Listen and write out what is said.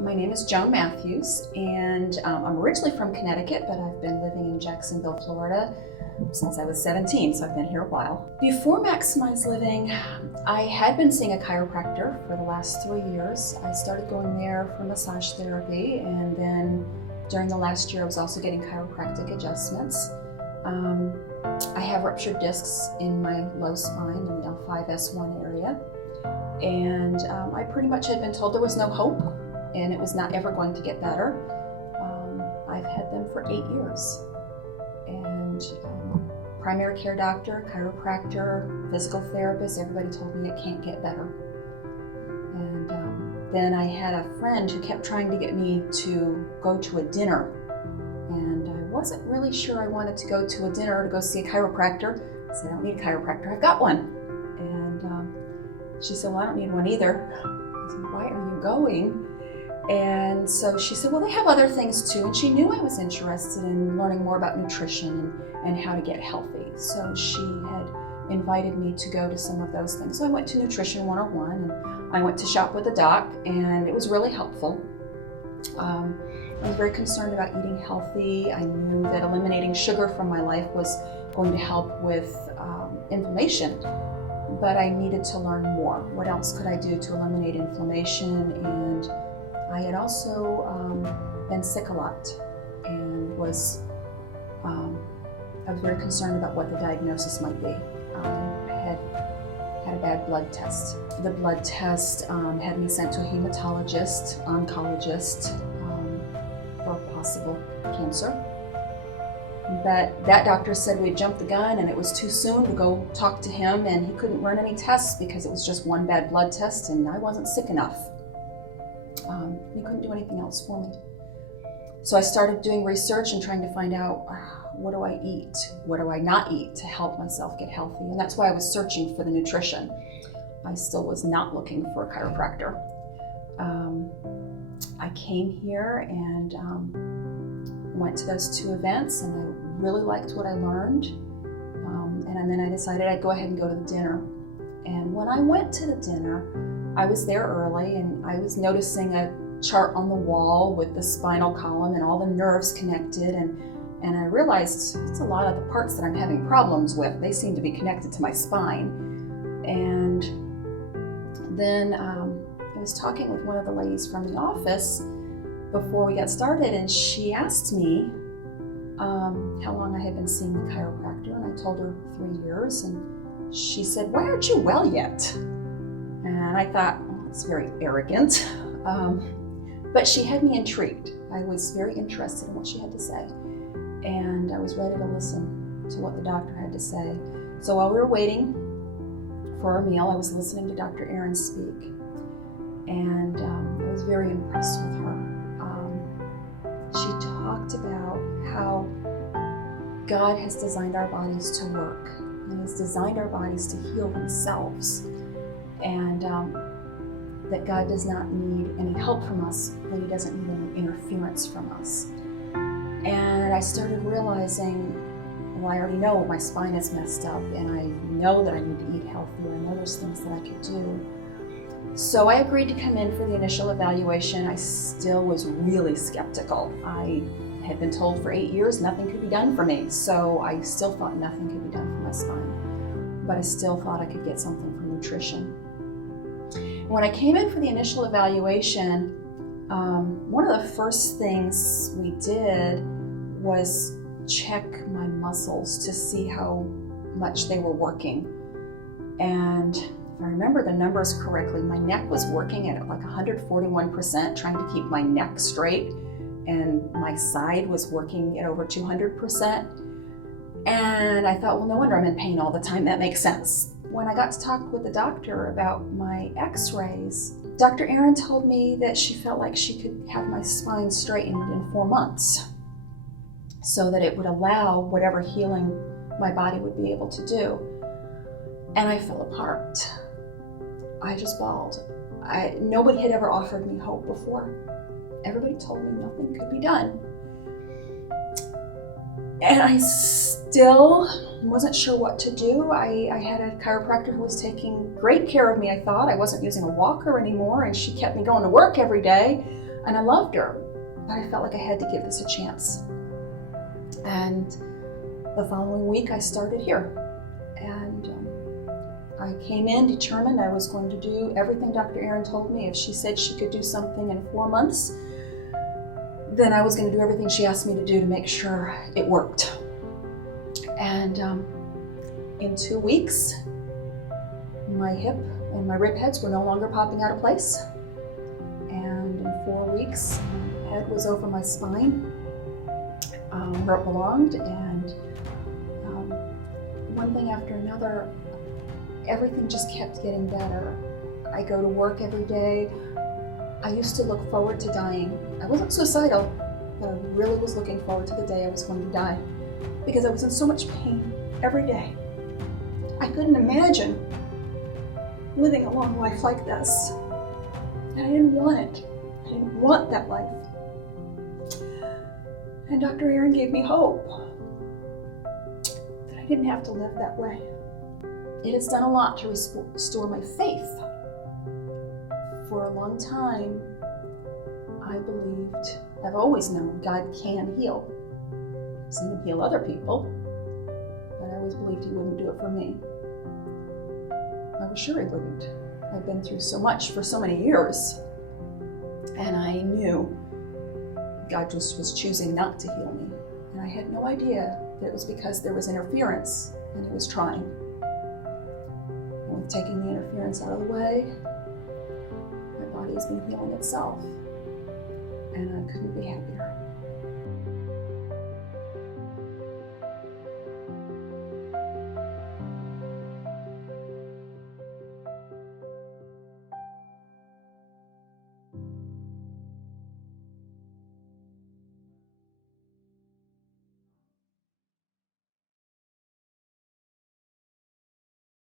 My name is Joan Mathews, and I'm originally from Connecticut, but I've been living in Jacksonville, Florida since I was 17, so I've been here a while. Before Maximize Living, I had been seeing a chiropractor for the last 3 years. I started going there for massage therapy, and then during the last year I was also getting chiropractic adjustments. I have ruptured discs in my low spine in the L5-S1 area, and I pretty much had been told there was no hope and it was not ever going to get better. I've had them for 8 years, and primary care doctor, chiropractor, physical therapist, everybody told me it can't get better. And then I had a friend who kept trying to get me to go to a dinner, and I wasn't really sure I wanted to go to a dinner to go see a chiropractor. I said, I don't need a chiropractor, I've got one. And she said, well, I don't need one either. I said, why are you going? And so she said, well, they have other things too. And she knew I was interested in learning more about nutrition and how to get healthy. So she had invited me to go to some of those things. So I went to Nutrition 101, and I went to Shop with a Doc, and it was really helpful. I was very concerned about eating healthy. I knew that eliminating sugar from my life was going to help with inflammation, but I needed to learn more. What else could I do to eliminate inflammation? And I had also been sick a lot, and was I was very concerned about what the diagnosis might be. I had a bad blood test. The blood test had me sent to a hematologist, oncologist for possible cancer. But that doctor said we had jumped the gun and it was too soon to go talk to him, and he couldn't run any tests because it was just one bad blood test and I wasn't sick enough. He couldn't do anything else for me. So I started doing research and trying to find out, what do I eat? What do I not eat to help myself get healthy? And that's why I was searching for the nutrition. I still was not looking for a chiropractor. I came here and went to those 2 events, and I really liked what I learned. And then I decided I'd go ahead and go to the dinner. And when I went to the dinner, I was there early, and I was noticing a chart on the wall with the spinal column and all the nerves connected, and I realized it's a lot of the parts that I'm having problems with. They seem to be connected to my spine. And then I was talking with one of the ladies from the office before we got started, and she asked me how long I had been seeing the chiropractor, and I told her 3 years, and she said, why aren't you well yet? And I thought, oh, that's very arrogant. But she had me intrigued. I was very interested in what she had to say, and I was ready to listen to what the doctor had to say. So while we were waiting for our meal, I was listening to Dr. Aaron speak, and I was very impressed with her. She talked about how God has designed our bodies to work, and has designed our bodies to heal themselves, and that God does not need any help from us, that He doesn't need any interference from us. And I started realizing, well, I already know my spine is messed up, and I know that I need to eat healthier, and there's things that I could do. So I agreed to come in for the initial evaluation. I still was really skeptical. I had been told for 8 years nothing could be done for me, so I still thought nothing could be done for my spine. But I still thought I could get something from nutrition. When I came in for the initial evaluation, one of the first things we did was check my muscles to see how much they were working. And if I remember the numbers correctly, my neck was working at like 141%, trying to keep my neck straight, and my side was working at over 200%. And I thought, well, no wonder I'm in pain all the time. That makes sense. When I got to talk with the doctor about my x-rays, Dr. Aaron told me that she felt like she could have my spine straightened in 4 months, so that it would allow whatever healing my body would be able to do. And I fell apart. I just bawled. Nobody had ever offered me hope before. Everybody told me nothing could be done. And I still wasn't sure what to do. I had a chiropractor who was taking great care of me, I thought. I wasn't using a walker anymore, and she kept me going to work every day. And I loved her, but I felt like I had to give this a chance. And the following week I started here. And I came in determined I was going to do everything Dr. Erin told me. If she said she could do something in 4 months, then I was going to do everything she asked me to do to make sure it worked. And in 2 weeks, my hip and my rib heads were no longer popping out of place. And in 4 weeks, my head was over my spine, where it belonged. And one thing after another, everything just kept getting better. I go to work every day. I used to look forward to dying. I wasn't suicidal, but I really was looking forward to the day I was going to die because I was in so much pain every day. I couldn't imagine living a long life like this. And I didn't want it. I didn't want that life. And Dr. Erin gave me hope that I didn't have to live that way. It has done a lot to restore my faith. For a long time, I believed, I've always known God can heal. I've seen him heal other people, but I always believed he wouldn't do it for me. I was sure he wouldn't. I'd been through so much for so many years, and I knew God just was choosing not to heal me. And I had no idea that it was because there was interference and he was trying. And with taking the interference out of the way, my body has been healing itself. And I couldn't be happier.